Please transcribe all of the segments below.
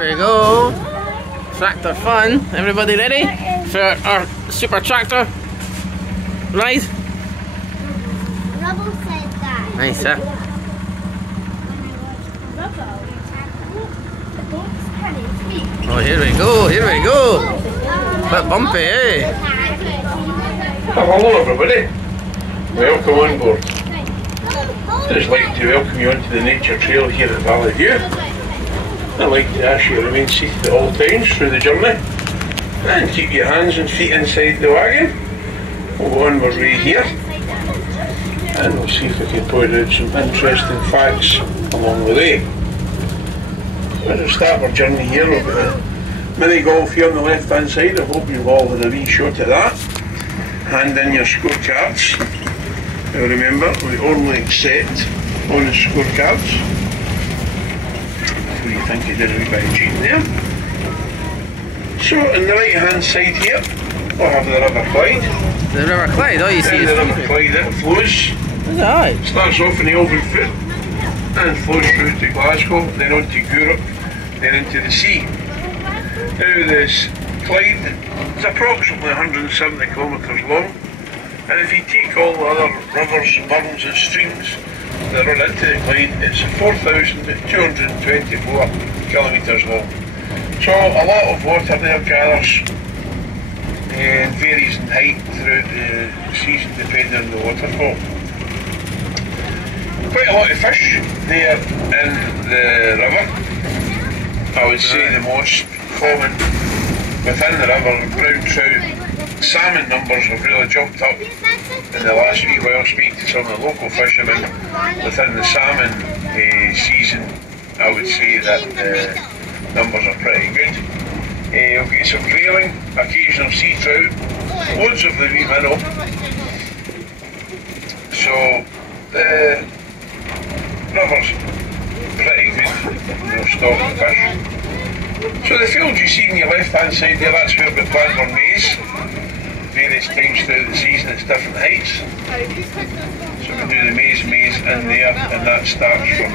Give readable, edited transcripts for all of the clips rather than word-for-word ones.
Here we go. Tractor fun. Everybody ready for our super tractor? Right? Rubble said that. Nice, huh? Oh, here we go, here we go. Bit bumpy, eh? Hello everybody, welcome on board. I'd just like to welcome you onto the nature trail here at Valley View. I'd like to ask you to remain seated at all times through the journey and keep your hands and feet inside the wagon. We'll go on our way here and we'll see if we can point out some interesting facts along the way. As we start our journey here, we've got a mini golf here on the left hand side. I hope you've all had a wee shot at that. Hand in your scorecards. Now remember, we only accept honest scorecards. What do you think you did a wee bit of cheating there? So on the right hand side here, we'll have the River Clyde. The River Clyde, all you see is the River Clyde, it flows. Is it alright? Starts off in the Open Foot and flows through to Glasgow, then on to Europe, then into the sea. Now this Clyde is approximately 170 kilometres long, and if you take all the other rivers, burns and streams that run into the Clyde, it's 4,224 kilometres long. So a lot of water there gathers and varies in height throughout the season depending on the waterfall. Quite a lot of fish there in the river. I would say the most common within the river, brown trout, salmon numbers have really jumped up in the last wee while. Speak to some of the local fishermen within the salmon season, I would say that the numbers are pretty good. You'll get some grayling, occasional sea trout, loads of the wee minnow. So the river's pretty good, no stock of fish. So the field you see on your left hand side there, that's where we plant our maize. Various times throughout the season it's different heights. So we do the maize in there, and that starts from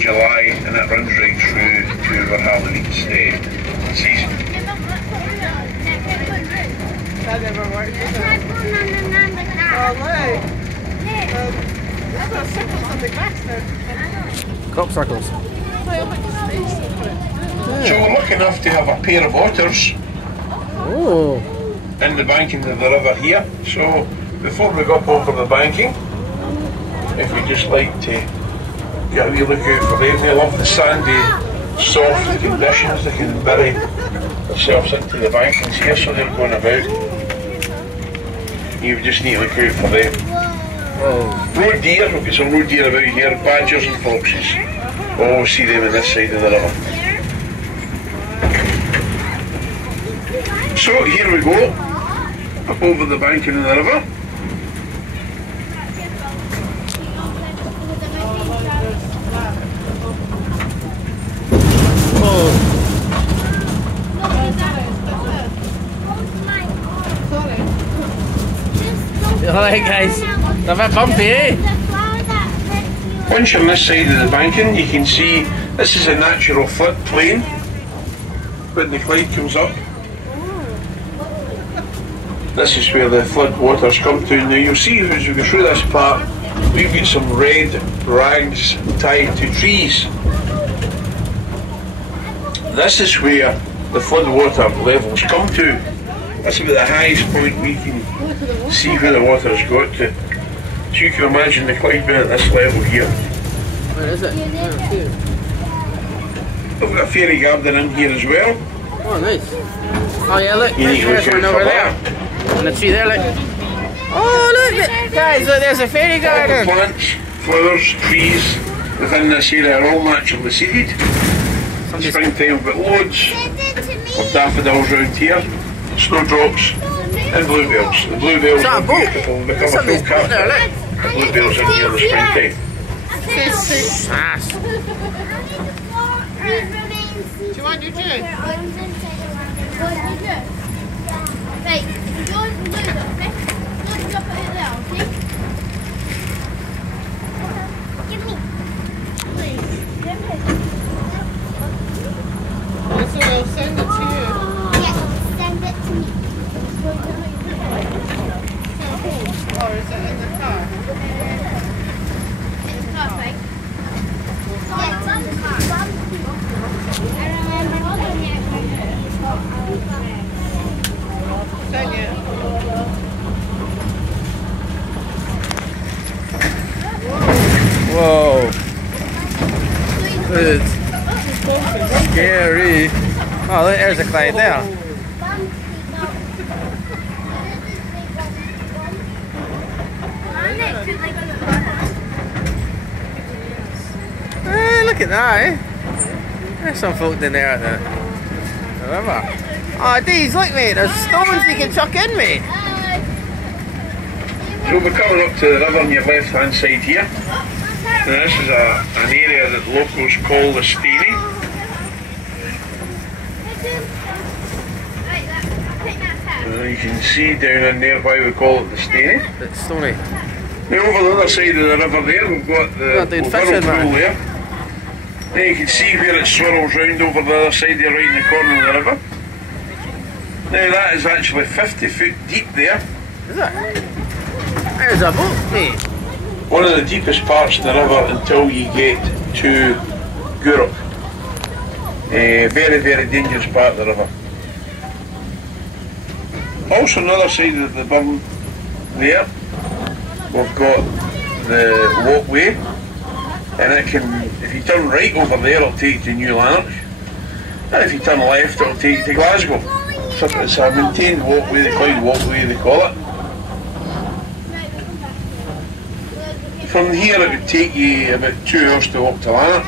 July and it runs right through to our Halloween season. That never worked, does it? Oh, look. I've got circles on the grass now. Crop circles. So we're lucky enough to have a pair of otters Oh. in the banking of the river here. So before we go up over the banking, if we just like to get a wee look out for them, they love the sandy, soft conditions. They can bury themselves into the bankings here, so they're going about. You just need to look out for them. Oh. Roe deer, we've got some roe deer about here, badgers and foxes. Always see them on this side of the river. So here we go, up over the banking of the river. Alright guys, they're a bit bumpy, eh? Once you're on this side of the banking, you can see this is a natural floodplain when the Clyde comes up. This is where the flood waters come to. Now you'll see as we go through this part, we've got some red rags tied to trees. This is where the flood water levels come to. That's about the highest point we can see where the water's got to. So you can imagine the Clyde being at this level here. Where is it? We've got a fairy garden in here as well. Oh nice. Oh yeah, look, You need to there's look one out over for there. that. On the tree there, look. Oh look, guys, look, there's a fairy All the garden. plants, flowers, trees within this area are all naturally seeded. In springtime we've got loads of daffodils around here, snowdrops and bluebells. The bluebells Is that are a boat? beautiful and become There's a somebody's full boat there, carpet. look. The bluebells in here in the springtime. Sass. Do you want your juice? Right, don't lose it, okay? Don't drop it out there, okay? Give me. Please. Give me. So they'll send it to you. Yes, send it to me. Or is it in the car? It's perfect. Yeah, it's on the car. I remember holding it. Dang it. Whoa. It's scary. Oh, look, there's a Clyde there. Look at that, eh? There's some folk in there at the river. Oh, Deez, look, mate, there's stones you can chuck in, mate. So we're coming up to the river on your left hand side here. Now this is an area that locals call the Steny. You can see down in there why we call it the Steny. It's stony. Now over the other side of the river there we've got the whirlpool there. Now you can see where it swirls round over the other side there, right in the corner of the river. Now that is actually 50 foot deep there. Is it? There's a boat, mate. One of the deepest parts of the river until you get to Gourock. Very, very dangerous part of the river. Also on the other side of the burn there, we've got the walkway, and it can, if you turn right over there, it'll take you to New Lanark, and if you turn left, it'll take you to Glasgow. So it's a maintained walkway, the Clyde Walkway they call it. From here it would take you about 2 hours to walk to Lanark.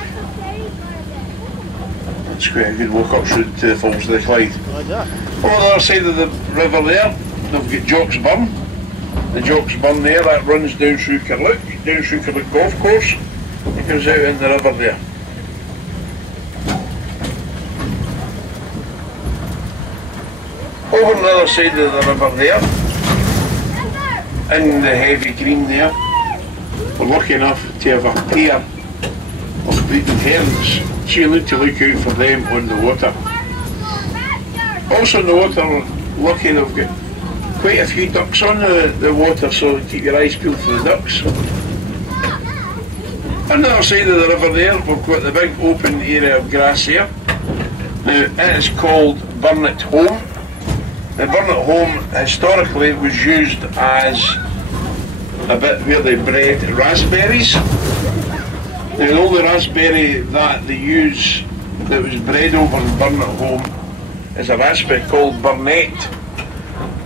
It's quite a good walk up through to the falls of the Clyde. Like that. On the other side of the river there, they've got Jock's Burn. The Jock's Burn there, that runs down through Carluke Golf Course. It comes out in the river there. Over on the other side of the river there, in the heavy green there, we're lucky enough to have a pair of breeding herons. So you need to look out for them on the water. Also in the water, lucky they've got quite a few ducks on the water, so keep your eyes peeled for the ducks. On the other side of the river there, we've got the big open area of grass here. Now it is called Burnet Home. The Burnet Home historically was used as a bit where they bred raspberries. Now all the raspberry that they use that was bred over in Burnet Home is a raspberry called Burnet.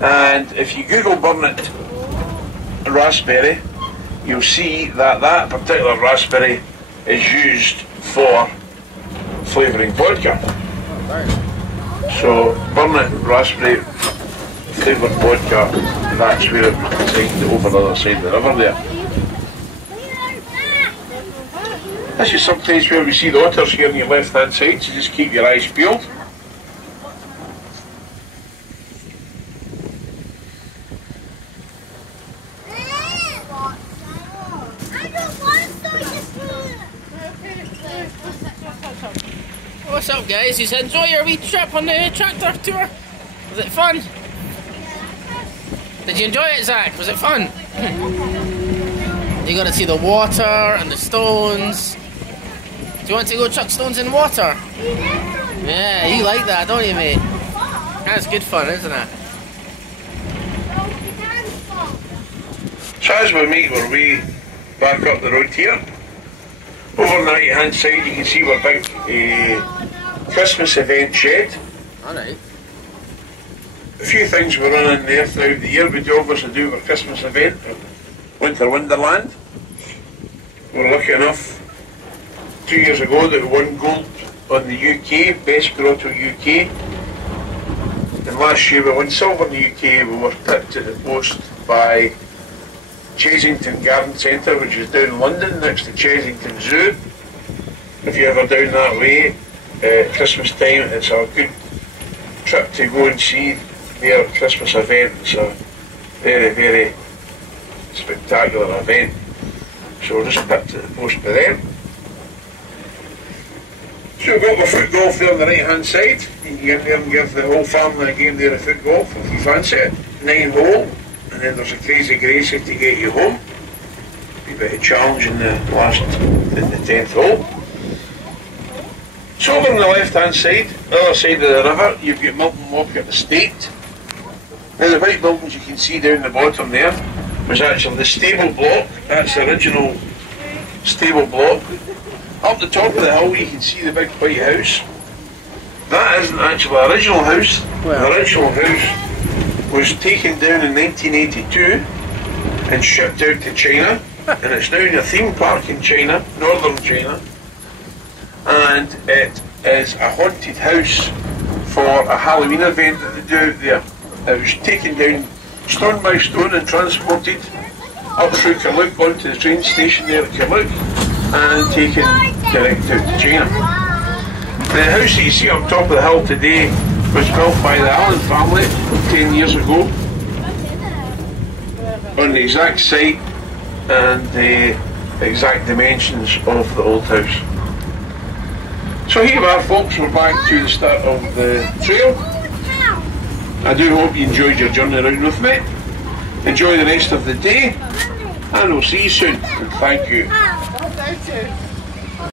And if you Google Burnet raspberry, you'll see that that particular raspberry is used for flavouring vodka. So Burnet raspberry flavoured vodka, that's where it was designed over the other side of the river there. This is sometimes where we see the otters here on your left hand side, so just keep your eyes peeled. What's up, guys? You said enjoy your wee trip on the tractor tour? Was it fun? Did you enjoy it, Zach? Was it fun? You got to see the water and the stones. Do you want to go chuck stones in water? Yeah, you like that, don't you, mate? That's good fun, isn't it? So as we make our way back up the road here, over on the right hand side you can see our big Christmas event shed. Alright. A few things we're running there throughout the year. We do obviously do our Christmas event, Winter Wonderland. We're lucky enough 2 years ago that we won gold on the UK, Best Grotto UK. And last year we won silver in the UK. We were picked to the post by Chesington Garden Centre, which is down in London next to Chesington Zoo. If you're ever down that way, Christmas time, it's a good trip to go and see their Christmas event. It's a very, very spectacular event. So we're just picked to the post by them. So we've got the foot golf there on the right hand side. You can get there and give the whole family a game there of foot golf if you fancy it. 9 hole, and then there's a Crazy Gracie to get you home. Be a bit of challenge in the 10th hole. So over on the left hand side, the other side of the river, you've got Milton Walker Estate. Now the white buildings you can see down the bottom there was actually the stable block. That's the original stable block. Up the top of the hill you can see the big white house. That isn't actually the original house. Well. The original house was taken down in 1982 and shipped out to China, and it's now in a theme park in China, northern China, and it is a haunted house for a Halloween event that they do out there. It was taken down stone by stone and transported up through Kirlook onto the train station there at Kirlook and taken direct out to China. The house that you see up top of the hill today was built by the Allen family 10 years ago on the exact site and the exact dimensions of the old house. So here we are folks, we're back to the start of the trail. I do hope you enjoyed your journey around with me. Enjoy the rest of the day and we'll see you soon, and thank you. Oh, thank you.